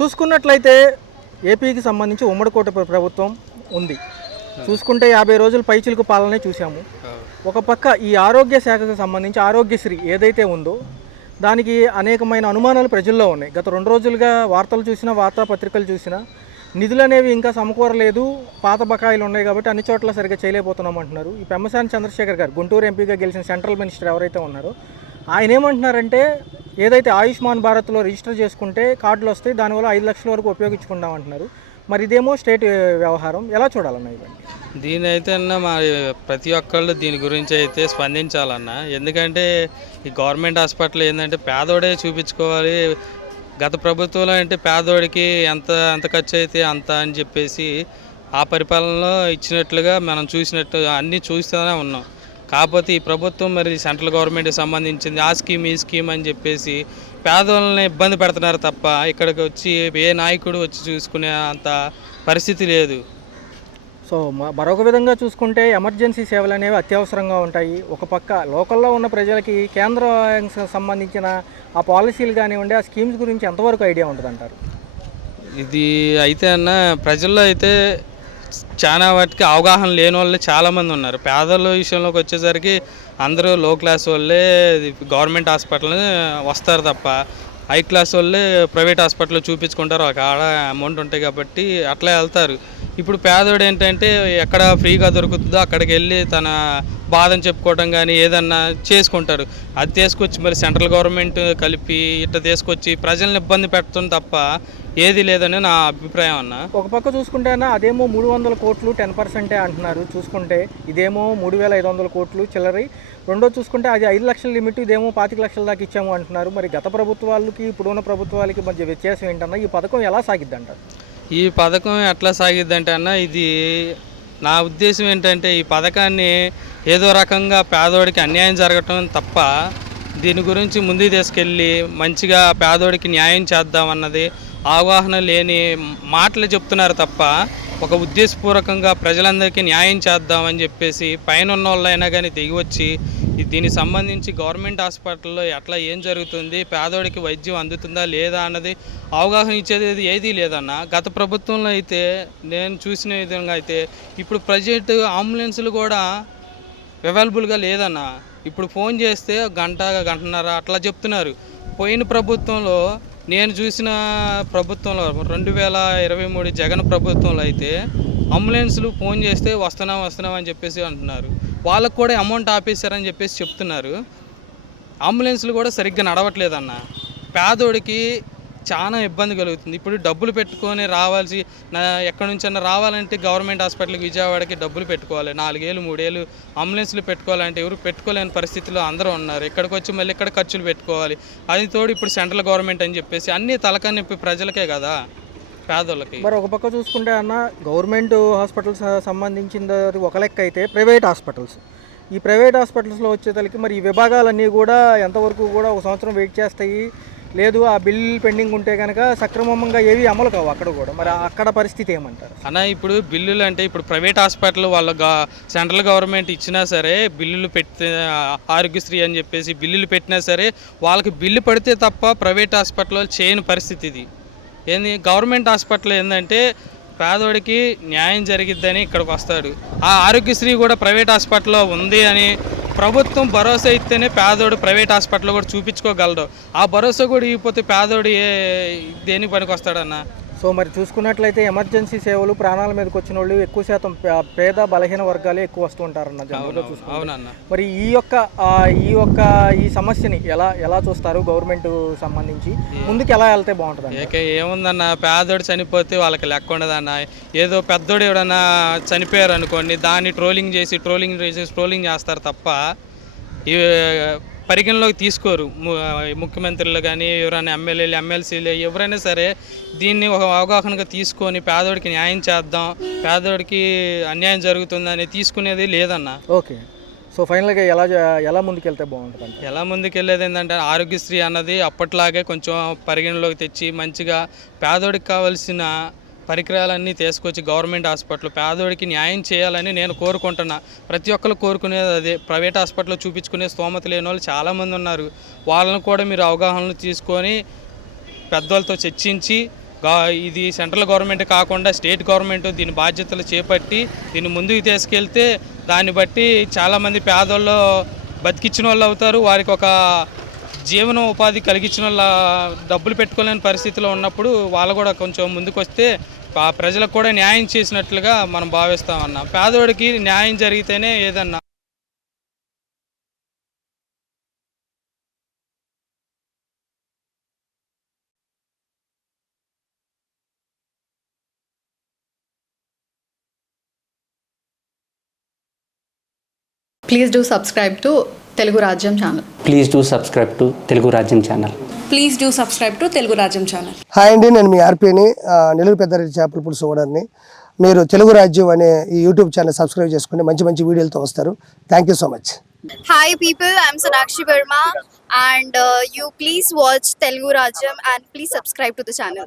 చూసుకున్నట్లయితే ఏపీకి సంబంధించి ఉమ్మడి ప్రభుత్వం ఉంది. చూసుకుంటే 50 రోజులు పైచిలుకు పాలనే చూసాము. ఒక పక్క ఈ ఆరోగ్య శాఖకు సంబంధించి ఆరోగ్యశ్రీ ఏదైతే ఉందో దానికి అనేకమైన అనుమానాలు ప్రజల్లో ఉన్నాయి. గత 2 రోజులుగా వార్తలు చూసినా, వార్తాపత్రికలు చూసినా నిధులు అనేవి ఇంకా సమకూరలేదు, పాత బకాయిలు ఉన్నాయి కాబట్టి అన్ని చోట్ల సరిగ్గా చేయలేకపోతున్నాం అంటున్నారు. ఈ పెమ్మసాని చంద్రశేఖర్ గారు గుంటూరు ఎంపీగా గెలిచిన సెంట్రల్ మినిస్టర్ ఎవరైతే ఉన్నారో ఆయన ఏమంటున్నారంటే ఏదైతే ఆయుష్మాన్ భారత్లో రిజిస్టర్ చేసుకుంటే కార్డులు వస్తాయి, దానివల్ల 5 లక్షల వరకు ఉపయోగించుకుందాం అంటున్నారు. మరి ఇదేమో స్టేట్ వ్యవహారం, ఎలా చూడాలన్న ఇవన్నీ? దీని అయితే అన్న మరి ప్రతి ఒక్కళ్ళు దీని గురించి అయితే స్పందించాలన్న. ఎందుకంటే ఈ గవర్నమెంట్ హాస్పిటల్ ఏంటంటే పేదోడే చూపించుకోవాలి. గత ప్రభుత్వంలో అంటే పేదోడికి ఎంత ఖర్చు అయితే అంత అని చెప్పేసి ఆ పరిపాలనలో ఇచ్చినట్లుగా మనం చూసినట్టు అన్నీ చూస్తూనే ఉన్నాం. కాకపోతే ఈ ప్రభుత్వం మరి సెంట్రల్ గవర్నమెంట్కి సంబంధించింది ఆ స్కీమ్ ఈ స్కీమ్ అని చెప్పేసి పేదోళ్ళని ఇబ్బంది పెడుతున్నారు తప్ప ఇక్కడికి వచ్చి ఏ నాయకుడు వచ్చి చూసుకునే అంత పరిస్థితి లేదు. సో మరొక విధంగా చూసుకుంటే ఎమర్జెన్సీ సేవలు అనేవి అత్యవసరంగా ఉంటాయి. ఒక పక్క లోకల్లో ఉన్న ప్రజలకి కేంద్రానికి సంబంధించిన ఆ పాలసీలు కానివ్వండి, ఆ స్కీమ్స్ గురించి ఎంతవరకు ఐడియా ఉంటుంది అంటారు? ఇది అయితే అన్న ప్రజల్లో అయితే చాలా వాటికి అవగాహన లేని వాళ్ళు చాలామంది ఉన్నారు. పేదల విషయంలోకి వచ్చేసరికి అందరూ లో క్లాస్ వాళ్ళే గవర్నమెంట్ హాస్పిటల్ వస్తారు తప్ప హై క్లాస్ వాళ్ళే ప్రైవేట్ హాస్పిటల్లో చూపించుకుంటారు. ఒక ఆడ అమౌంట్ ఉంటాయి కాబట్టి అట్లా వెళ్తారు. ఇప్పుడు పేదోడు ఏంటంటే ఎక్కడ ఫ్రీగా దొరుకుతుందో అక్కడికి వెళ్ళి తన బాధను చెప్పుకోవడం కానీ ఏదన్నా చేసుకుంటారు. అది తీసుకొచ్చి మరి సెంట్రల్ గవర్నమెంట్ కలిపి ఇట్లా తీసుకొచ్చి ప్రజల్ని ఇబ్బంది పెట్టడం తప్ప ఏది లేదని నా అభిప్రాయం అన్న. ఒక పక్క చూసుకుంటే అన్న అదేమో 300 కోట్లు 10% అంటున్నారు. చూసుకుంటే ఇదేమో 3500 కోట్లు చిల్లరి. రెండో చూసుకుంటే అది 5 లక్షల లిమిట్, ఇదేమో 25 లక్షల దాకా ఇచ్చాము అంటున్నారు. మరి గత ప్రభుత్వాలకి ఇప్పుడున్న ప్రభుత్వాలకి మధ్య వ్యత్యాసం ఏంటన్నా? ఈ పథకం ఎలా సాగిద్ది అంటారు? ఈ పథకం ఎట్లా సాగిద్దంటే అన్న, ఇది నా ఉద్దేశం ఏంటంటే ఈ పథకాన్ని ఏదో రకంగా పేదోడికి అన్యాయం జరగటం తప్ప దీని గురించి ముందుకు తీసుకెళ్ళి మంచిగా పేదోడికి న్యాయం చేద్దామన్నది అవగాహన లేని మాటలు చెప్తున్నారు తప్ప ఒక ఉద్దేశపూర్వకంగా ప్రజలందరికీ న్యాయం చేద్దామని చెప్పేసి పైన ఉన్న వాళ్ళైనా కానీ దిగి వచ్చి దీనికి సంబంధించి గవర్నమెంట్ హాస్పిటల్లో ఎట్లా ఏం జరుగుతుంది, పేదోడికి వైద్యం అందుతుందా లేదా అన్నది అవగాహన ఇచ్చేది ఏదీ లేదన్న. గత ప్రభుత్వంలో అయితే నేను చూసిన విధంగా అయితే ఇప్పుడు ప్రైవేట్ అంబులెన్సులు కూడా అవైలబుల్గా లేదన్న. ఇప్పుడు ఫోన్ చేస్తే గంటన్నర అట్లా చెప్తున్నారు. పోయిన ప్రభుత్వంలో నేను చూసిన ప్రభుత్వంలో 2023 జగన్ ప్రభుత్వంలో అయితే అంబులెన్సులు ఫోన్ చేస్తే వస్తున్నాం అని చెప్పేసి అంటున్నారు. వాళ్ళకు కూడా అమౌంట్ ఆపేశారని చెప్పేసి చెప్తున్నారు. అంబులెన్సులు కూడా సరిగ్గా నడవట్లేదన్న. పేదోడికి చాలా ఇబ్బంది కలుగుతుంది. ఇప్పుడు డబ్బులు పెట్టుకొని రావాల్సి ఎక్కడి నుంచైనా రావాలంటే గవర్నమెంట్ హాస్పిటల్కి విజయవాడకి డబ్బులు పెట్టుకోవాలి. 4 ఏళ్ళు 3 ఏళ్ళు అంబులెన్స్లు పెట్టుకోవాలంటే ఎవరు పెట్టుకోలేని పరిస్థితిలో అందరూ ఉన్నారు. ఇక్కడికి వచ్చి మళ్ళీ ఇక్కడ ఖర్చులు పెట్టుకోవాలి. అది తోడు ఇప్పుడు సెంట్రల్ గవర్నమెంట్ అని చెప్పేసి అన్నీ తలకానొప్పి ప్రజలకే కదా, పేదోళ్ళకి. మరి ఒక పక్క చూసుకుంటే అన్న గవర్నమెంట్ హాస్పిటల్స్ సంబంధించిన ఒక లెక్క అయితే ప్రైవేట్ హాస్పిటల్స్, ఈ ప్రైవేట్ హాస్పిటల్స్లో వచ్చేతలకి మరి ఈ విభాగాలన్నీ కూడా ఎంతవరకు కూడా 1 సంవత్సరం వెయిట్ చేస్తాయి, లేదు ఆ బిల్ పెండింగ్ ఉంటే కనుక సక్రమంగా ఏవి అమలు కావు అక్కడ కూడా. మరి అక్కడ పరిస్థితి ఏమంటారు అన్న? ఇప్పుడు బిల్లులు అంటే ఇప్పుడు ప్రైవేట్ హాస్పిటల్ వాళ్ళ సెంట్రల్ గవర్నమెంట్ ఇచ్చినా సరే బిల్లులు పెట్టి ఆరోగ్యశ్రీ అని చెప్పేసి బిల్లులు పెట్టినా సరే వాళ్ళకి బిల్లు పడితే తప్ప ప్రైవేట్ హాస్పిటల్ చేయని పరిస్థితి ఇది. ఏంది గవర్నమెంట్ హాస్పిటల్ ఏంటంటే పేదోడికి న్యాయం జరిగిద్దని ఇక్కడికి వస్తాడు. ఆ ఆరోగ్యశ్రీ కూడా ప్రైవేట్ హాస్పిటల్లో ఉంది అని ప్రభుత్వం భరోసా ఇస్తేనే పేదోడు ప్రైవేట్ హాస్పిటల్లో కూడా చూపించుకోగలడు. ఆ భరోసా కూడా ఇవ్వకపోతే పేదోడు దేనికి పనికి వస్తాడన్న? సో మరి చూసుకున్నట్లయితే ఎమర్జెన్సీ సేవలు ప్రాణాల మీదకి వచ్చిన వాళ్ళు ఎక్కువ శాతం పేద బలహీన వర్గాలే ఎక్కువ వస్తూ ఉంటారన్న జనరల్గా చూసుకుంటే. అవునన్న. మరి ఈ సమస్యని ఎలా చూస్తారు గవర్నమెంట్ సంబంధించి? ముందుకు ఎలా వెళ్తే బాగుంటుంది? ఏముందన్న, పేదోడు చనిపోతే వాళ్ళకి లెక్క ఉండదన్న. ఏదో పెద్దోడు ఎవడన్నా చనిపోయారు అనుకోండి, దాన్ని ట్రోలింగ్ చేస్తారు తప్ప పరిగణలోకి తీసుకోరు. ముఖ్యమంత్రులు కానీ ఎవరైనా ఎమ్మెల్యేలు ఎమ్మెల్సీలు ఎవరైనా సరే దీన్ని ఒక అవగాహనగా తీసుకొని పేదోడికి న్యాయం చేద్దాం, పేదోడికి అన్యాయం జరుగుతుందని తీసుకునేది లేదన్న. ఓకే. సో ఫైనల్గా ఎలా ముందుకెళ్తే బాగుంటుంది? ఎలా ముందుకెళ్ళేది ఏంటంటే ఆరోగ్యశ్రీ అన్నది అప్పట్లాగే కొంచెం పరిగణలోకి తెచ్చి మంచిగా పేదోడికి కావాల్సిన పరికరాలన్నీ తీసుకొచ్చి గవర్నమెంట్ హాస్పిటల్ పేదోడికి న్యాయం చేయాలని నేను కోరుకుంటున్నా. ప్రతి ఒక్కరు కోరుకునేది అదే. ప్రైవేట్ హాస్పిటల్లో చూపించుకునే స్తోమత లేని వాళ్ళు చాలామంది ఉన్నారు. వాళ్ళని కూడా మీరు అవగాహనలు తీసుకొని పెద్దోళ్ళతో చర్చించి ఇది సెంట్రల్ గవర్నమెంట్ కాకుండా స్టేట్ గవర్నమెంట్ దీని బాధ్యతలు చేపట్టి దీన్ని ముందుకు తీసుకెళ్తే దాన్ని బట్టి చాలామంది పేదోళ్ళు బతికించిన వాళ్ళు అవుతారు. వారికి ఒక జీవన ఉపాధి కలిగించిన వాళ్ళ డబ్బులు పెట్టుకోలేని పరిస్థితిలో ఉన్నప్పుడు వాళ్ళు కూడా కొంచెం ముందుకు వస్తే ప్రజలకు కూడా న్యాయం చేసినట్లుగా మనం భావిస్తామన్నా. పేదవాడికి న్యాయం జరిగితేనే ఏదన్నా. Please do subscribe to Telugu Rajyam channel. Please do subscribe to Telugu Rajyam channel. Please do subscribe to Telugu Rajyam channel. Hi అండి, నేను మీ ఆర్పీని, నెల్లూరు పెద్దారెడ్డి చేపల పులుసు ఓనర్ని. మీరు తెలుగు రాజ్యం అనే ఈ యూట్యూబ్ ఛానల్ సబ్స్క్రైబ్ చేసుకుని మంచి మంచి వీడియోలతో వస్తారు. Thank you so much. Hi people, I'm Sonakshi Verma and you please watch Telugu Rajyam and please subscribe to the channel.